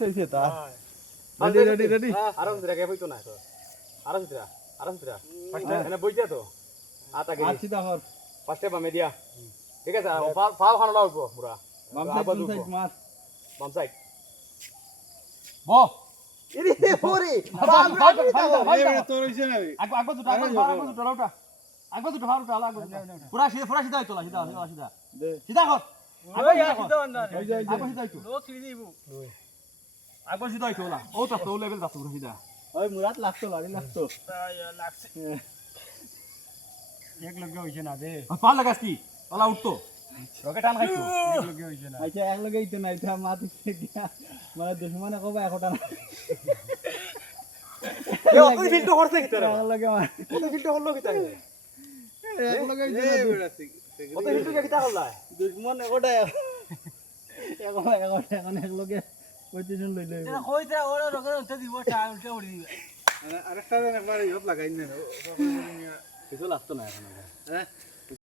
হইছে তা রেডি আরো ভিতরে গে বইতো না তো আরো ভিতরে ফার্স্টে এনে বইতা তো আতা গেলি আছি তাহর ফার্স্টে বামে দিয়া ঠিক আছে ফাও খানো লাগবো পুরা বাম সাইড মার বাম সাইড ব ইরে পরে তোর হইছে না আগো দুটো লাউটা আগো দুটো ভালো টালা আগো পুরা সিধা হইতো সিধা দে সিধা কর ওই আসিতো না ওই যে আগো সিধা হইতো লো ছিড়ি দিব আগো সিধা হইতো না ও তো লেভেল দাও পুরা সিধা ওই মুরাদ লাগতো লাড়ি লাগতো লাগছে এক লগে হইছে না দে পা লাগাস কি ওলা উঠতো রকে টান খাইতো এক লগে হইছে না আচ্ছা এক লগে ইতে নাই তা মাটি গিয়া মানে দুশমনে কবা একটা না এ অত ফিল্টো করতে কি তোরা এক লগে মার অত ফিল্টো হলো কি তাই এক লগে ইতে না অত ফিল্টো কি তা হলো দুশমন একটা এখন এক লগে পজিশন লই লই এটা কইতা ওরে রকে উঠে দিব টাইম উঠে উড়ি দিবে আরেকটা একবার ইহত লাগাই না কিছু লাগতো না এখন হ্যাঁ